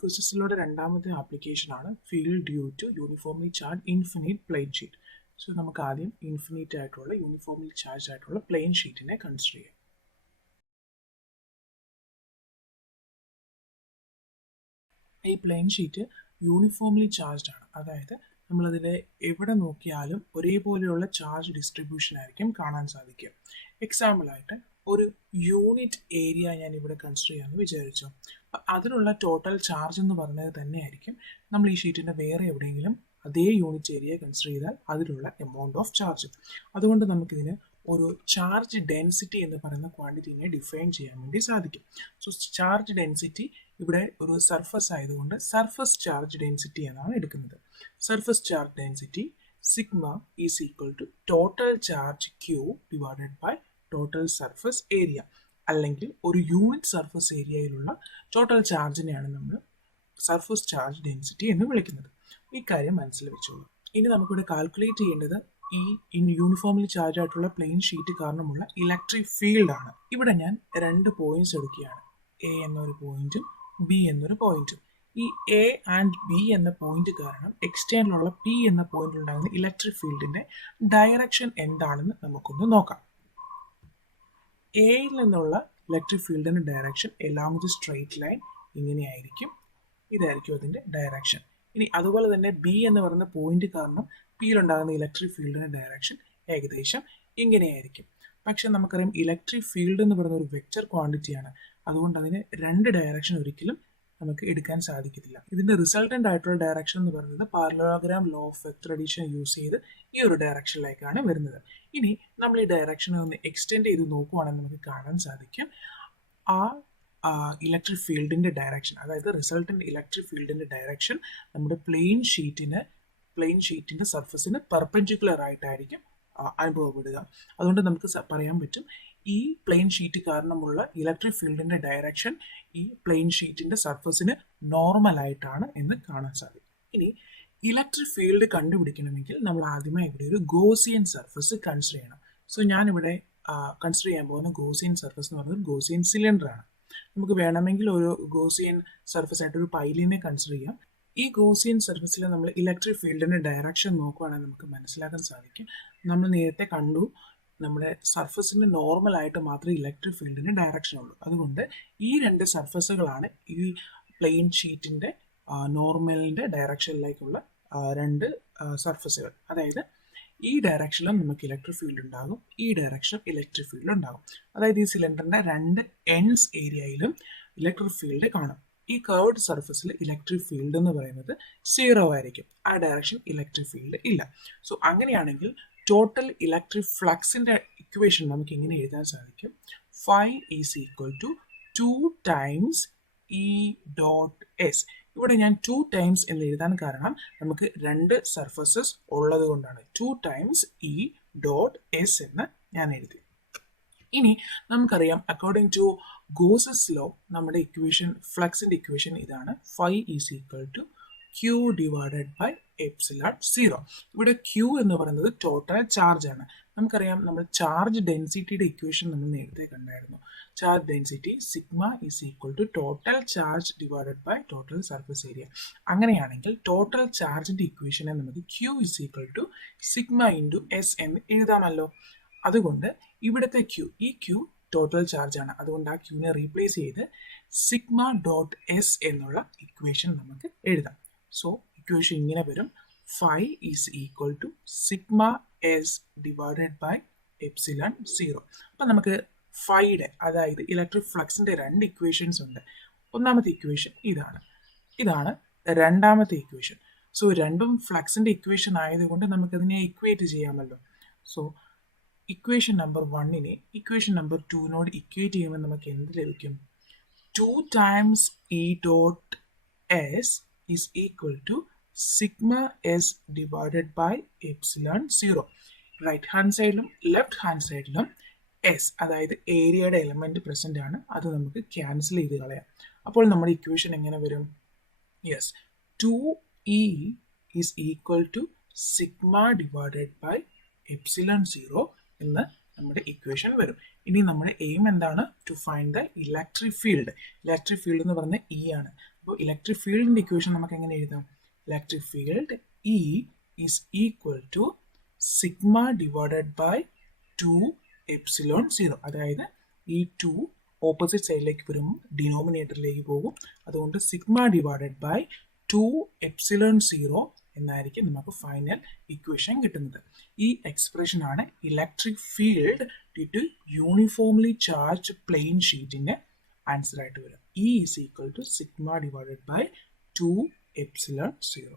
ക്വിസസിലൂടെ രണ്ടാമത്തെ ആപ്ലിക്കേഷനാണ് field due to uniformly charge infinite plane sheet. So നമുക്ക് ആദ്യം ഇൻഫിനിറ്റ് ആയിട്ടുള്ള യൂണിഫോംലി ചാർജ് ആയിട്ടുള്ള പ്ലെയിൻ ഷീറ്റിനെ കൺസിഡർ ചെയ്യാം. ഈ പ്ലെയിൻ ഷീറ്റ് യൂണിഫോംലി ചാർജ്ഡ് ആണ്, അതായത് നമ്മളതിനെ എവിടെ നോക്കിയാലും ഒരേപോലെയുള്ള ചാർജ് ഡിസ്ട്രിബ്യൂഷൻ ആയിരിക്കും കാണാൻ സാധിക്കുക. എക്സാമ്പിളായിട്ട് ഒരു യൂണിറ്റ് ഏരിയ ഞാൻ ഇവിടെ കൺസിഡർ ചെയ്യാമെന്ന് വിചാരിച്ചു. അപ്പം അതിനുള്ള ടോട്ടൽ ചാർജ് എന്ന് പറയുന്നത് തന്നെയായിരിക്കും നമ്മൾ ഈ ഷീറ്റിൻ്റെ വേറെ എവിടെയെങ്കിലും അതേ യൂണിറ്റ് ഏരിയ കൺസിഡർ ചെയ്താൽ അതിലുള്ള എമൗണ്ട് ഓഫ് ചാർജ്. അതുകൊണ്ട് നമുക്കിതിന് ഒരു ചാർജ് ഡെൻസിറ്റി എന്ന് പറയുന്ന ക്വാണ്ടിറ്റിനെ ഡിഫൈൻ ചെയ്യാൻ വേണ്ടി സാധിക്കും. സോ ചാർജ് ഡെൻസിറ്റി ഇവിടെ ഒരു സർഫസ് ആയതുകൊണ്ട് സർഫസ് ചാർജ് ഡെൻസിറ്റി എന്നാണ് എടുക്കുന്നത്. Surface charge density sigma is equal to total charge Q divided by total surface area, അല്ലെങ്കിൽ ഒരു യൂണിറ്റ് സർഫസ് ഏരിയയിലുള്ള ടോട്ടൽ ചാർജിനെയാണ് നമ്മൾ സർഫസ് ചാർജ് ഡെൻസിറ്റി എന്ന് വിളിക്കുന്നത്. ഈ കാര്യം മനസ്സിൽ വെച്ചോളൂ. ഇനി നമുക്കിവിടെ കാൽക്കുലേറ്റ് ചെയ്യേണ്ടത് ഈ യൂണിഫോംലി ചാർജ് ആയിട്ടുള്ള പ്ലെയിൻ ഷീറ്റ് കാരണമുള്ള ഇലക്ട്രിക് ഫീൽഡ് ആണ്. ഇവിടെ ഞാൻ രണ്ട് പോയിന്റ്സ് എടുക്കുകയാണ്, എ എന്നൊരു പോയിന്റും ബി എന്നൊരു പോയിന്റും. ഈ എ ആൻഡ് ബി എന്ന പോയിന്റ് കാരണം എക്സ്റ്റേണിലുള്ള പി എന്ന പോയിന്റിൽ ഉണ്ടാകുന്ന ഇലക്ട്രിക് ഫീൽഡിന്റെ ഡയറക്ഷൻ എന്താണെന്ന് നമുക്കൊന്ന് നോക്കാം. എയിൽ നിന്നുള്ള ഇലക്ട്രിക് ഫീൽഡിന്റെ direction along the straight line ഇങ്ങനെയായിരിക്കും, ഇതായിരിക്കും അതിന്റെ ഡയറക്ഷൻ. ഇനി അതുപോലെ തന്നെ ബി എന്ന് പറയുന്ന പോയിന്റ് കാരണം പിയിലുണ്ടാകുന്ന ഇലക്ട്രിക് ഫീൽഡിന്റെ ഡയറക്ഷൻ ഏകദേശം ഇങ്ങനെയായിരിക്കും. പക്ഷെ നമുക്കറിയാം ഇലക്ട്രിക് ഫീൽഡ് എന്ന് പറയുന്ന ഒരു വെക്റ്റർ ക്വാണ്ടിറ്റിയാണ്, അതുകൊണ്ട് അതിന് രണ്ട് ഡയറക്ഷൻ ഒരിക്കലും നമുക്ക് എടുക്കാൻ സാധിക്കത്തില്ല. ഇതിന്റെ റിസൾട്ടന്റ് ആയിട്ടുള്ള ഡയറക്ഷൻ എന്ന് പറയുന്നത് parallelogram law of vector addition use ചെയ്ത് ഈ ഒരു ഡയറക്ഷനിലേക്കാണ് വരുന്നത്. ഇനി നമ്മൾ ഈ ഡയറക്ഷനെ ഒന്ന് എക്സ്റ്റെൻഡ് ചെയ്ത് നോക്കുവാണെങ്കിൽ നമുക്ക് കാണാൻ സാധിക്കും ആ ഇലക്ട്രിക് ഫീൽഡിന്റെ ഡയറക്ഷൻ, അതായത് റിസൾട്ടന്റ് ഇലക്ട്രിക് ഫീൽഡിന്റെ ഡയറക്ഷൻ നമ്മുടെ പ്ലെയിൻ ഷീറ്റിന്റെ സർഫസിന് പെർപെൻഡിക്കുലർ ആയിട്ടായിരിക്കും അനുഭവപ്പെടുക. അതുകൊണ്ട് നമുക്ക് പറയാൻ പറ്റും ഈ പ്ലെയിൻ ഷീറ്റ് കാരണമുള്ള ഇലക്ട്രിക് ഫീൽഡിന്റെ ഡയറക്ഷൻ ഈ പ്ലെയിൻ ഷീറ്റിന്റെ സർഫസിന് നോർമൽ ആയിട്ടാണ് എന്ന് കാണാൻ സാധിക്കും. ഇനി ഇലക്ട്രിക് ഫീൽഡ് കണ്ടുപിടിക്കണമെങ്കിൽ നമ്മൾ ആദ്യമായി ഇവിടെ ഒരു ഗോസിയൻ സർഫസ് കൺസിഡർ ചെയ്യണം. സോ ഞാനിവിടെ കൺസിഡർ ചെയ്യാൻ പോകുന്ന ഗോസിയൻ സർഫസ് എന്ന് പറയുന്നത് ഗോസിയൻ സിലിണ്ടർ ആണ്. നമുക്ക് വേണമെങ്കിൽ ഒരു ഗോസിയൻ സർഫസ് ആയിട്ട് ഒരു പൈലിനെ കൺസിഡർ ചെയ്യാം. ഈ ഗോസിയൻ സർഫസിൽ നമ്മൾ ഇലക്ട്രിക് ഫീൽഡിന്റെ ഡയറക്ഷൻ നോക്കുകയാണെങ്കിൽ നമുക്ക് മനസ്സിലാക്കാൻ സാധിക്കും, നമ്മൾ നേരത്തെ കണ്ടു നമ്മുടെ സർഫസിന് നോർമൽ ആയിട്ട് മാത്രമേ ഇലക്ട്രിക് ഫീൽഡിന് ഡയറക്ഷൻ ഉള്ളൂ. അതുകൊണ്ട് ഈ രണ്ട് സർഫസുകളാണ് ഈ പ്ലെയിൻ ഷീറ്റിന്റെ നോർമലിന്റെ ഡയറക്ഷനിലേക്കുള്ള രണ്ട് സർഫസുകൾ. അതായത് ഈ ഡയറക്ഷനിലും നമുക്ക് ഇലക്ട്രിക് ഫീൽഡ് ഉണ്ടാകും, ഈ ഡയറക്ഷനിലും ഇലക്ട്രിക് ഫീൽഡ് ഉണ്ടാകും. അതായത് ഈ സിലിണ്ടറിന്റെ രണ്ട് എൻഡ്സ് ഏരിയയിലും ഇലക്ട്രിക് ഫീൽഡ് കാണും. ഈ കർവ്ഡ് സർഫസിൽ ഇലക്ട്രിക് ഫീൽഡ് എന്ന് പറയുന്നത് 0 ആയിരിക്കും, ആ ഡയറക്ഷൻ ഇലക്ട്രിക് ഫീൽഡ് ഇല്ല. സോ അങ്ങനെയാണെങ്കിൽ ടോട്ടൽ ഇലക്ട്രിക് ഫ്ലക്സിന്റെ ഇക്വേഷൻ നമുക്ക് ഇങ്ങനെ എഴുതാൻ സാധിക്കും, phi is equal to 2 times E dot S. ഇവിടെ ഞാൻ 2 ടൈംസ് എന്ന് എഴുതാൻ കാരണം നമുക്ക് രണ്ട് സർഫസസ് ഉള്ളത് കൊണ്ടാണ് 2 ടൈംസ് ഇ ഡോട്ട് എസ് എന്ന് ഞാൻ എഴുതി. ഇനി നമുക്കറിയാം അക്കോർഡിംഗ് ടു ഗോസസ് ലോ നമ്മുടെ ഇക്വേഷൻ ഫ്ലക്സിന്റെ ഇക്വേഷൻ ഇതാണ്, phi is equal to Q divided by epsilon 0. ഇവിടെ ക്യൂ എന്ന് പറയുന്നത് ടോട്ടൽ ചാർജ് ആണ്. നമുക്കറിയാം നമ്മൾ ചാർജ് ഡെൻസിറ്റിയുടെ ഇക്വേഷൻ നമ്മൾ നേരത്തെ കണ്ടായിരുന്നു. Charge density sigma is equal to total charge divided by total surface area. അങ്ങനെയാണെങ്കിൽ ടോട്ടൽ ചാർജിന്റെ ഇക്വേഷനെ നമുക്ക് Q is equal to sigma into S എന്ന് എഴുതാമല്ലോ. അതുകൊണ്ട് ഇവിടുത്തെ ക്യൂ, ഈ ക്യൂ ടോട്ടൽ ചാർജ് ആണ്, അതുകൊണ്ട് ആ ക്യൂവിനെ റീപ്ലേസ് ചെയ്ത് സിഗ്മ ഡോട്ട് എസ് എന്നുള്ള ഇക്വേഷൻ നമുക്ക് എഴുതാം. സോ ഇക്വേഷൻ ഇങ്ങനെ വരും, phi is equal to sigma S divided by epsilon 0. അപ്പം നമുക്ക് ഫൈയുടെ, അതായത് ഇലക്ട്രിക് ഫ്ലക്സിന്റെ രണ്ട് ഇക്വേഷൻസ് ഉണ്ട്. ഒന്നാമത്തെ ഇക്വേഷൻ ഇതാണ് രണ്ടാമത്തെ ഇക്വേഷൻ. സോ രണ്ടും ഫ്ലക്സിന്റെ ഇക്വേഷൻ ആയതുകൊണ്ട് നമുക്കതിനെ ഇക്വേറ്റ് ചെയ്യാമല്ലോ. സോ ഇക്വേഷൻ നമ്പർ 1നെ ഇക്വേഷൻ നമ്പർ 2നോട് ഇക്വേറ്റ് ചെയ്യുമ്പോൾ നമുക്ക് എന്ത് ലഭിക്കും? 2 times E dot s is equal to sigma S divided by epsilon 0. Right hand സൈഡിലും ലെഫ്റ്റ് ഹാൻഡ് സൈഡിലും എസ്, അതായത് ഏരിയയുടെ എലമെന്റ് പ്രസന്റ് ആണ്, അത് നമുക്ക് ക്യാൻസൽ ചെയ്ത് കളയാം. അപ്പോൾ നമ്മുടെ ഇക്വേഷൻ എങ്ങനെ വരും? Yes, 2e is equal to sigma divided by epsilon 0 എന്ന് നമ്മുടെ ഇക്വേഷൻ വരും. ഇനി നമ്മുടെ എയിം എന്താണ്? To find the electric field. Electric field എന്ന് പറയുന്നത് ഇ ആണ്. അപ്പോൾ ഇലക്ട്രിക് ഫീൽഡിൻ്റെ ഇക്വേഷൻ നമുക്ക് എങ്ങനെ എഴുതാം? Electric field E is equal to sigma divided by 2ε0. അതായത് ഈ 2 ഓപ്പോസിറ്റ് സൈഡിലേക്ക് വരുമ്പോൾ ഡിനോമിനേറ്ററിലേക്ക് പോകും. അതുകൊണ്ട് സിഗ്മ ഡിവൈഡഡ് ബൈ 2ε0 എന്നായിരിക്കും നമുക്ക് ഫൈനൽ ഇക്വേഷൻ കിട്ടുന്നത്. ഈ എക്സ്പ്രഷൻ ആണ് electric field due to uniformly charge plane ഷീറ്റിന്റെ ആൻസർ ആയിട്ട് വരും. E is equal to sigma divided by 2ε0.